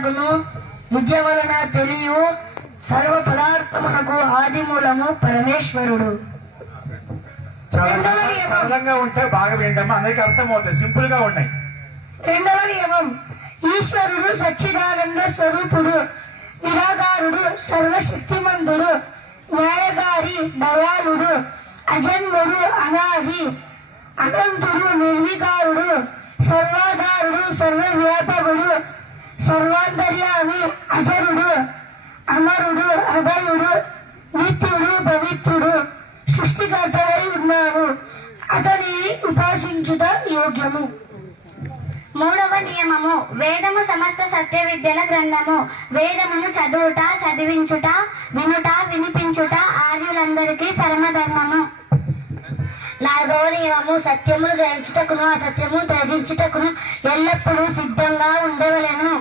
విద్యలాగును విద్య వలన తెలియు సర్వ పదార్థమునకు ఆది మూలము పరమేశ్వరుడు. చాలా సరళంగా ఉంటే బాగా వింటాము, అందరికి అర్థమవుతాయి, సింపుల్ గా ఉన్నాయి. రెండవ నియమం, ఈశ్వరుడు సచ్చిదానంద స్వరూపుడు, నిరాకారుడు, సర్వశక్తిమంతుడు, న్యాయకారి, దయాళుడు, అజన్ముడు, అనాది, అనంతుడు, నిర్వికారుడు, సర్వాధారుడు, సర్వవ్యాపకుడు, సర్వాంతర్యామి, అజరుడు, అమరుడు, అభయుడు, నిత్యుడు, పవిత్రుడు, సృష్టికర్తవై ఉన్నాడు. అతనిని ఉపాసించుట యోగ్యము. మూడవ నియమము, వేదము సమస్త సత్య విద్యల గ్రంథము. వేదమును చదువుట, చదివించుట, వినుట, వినిపించుట ఆర్యులందరికీ పరమధర్మము. నాలుగవ నియమము, సత్యమును గ్రహించుటకును అసత్యము త్యజించుటకును ఎల్లప్పుడూ సిద్ధంగా ఉండవలెను.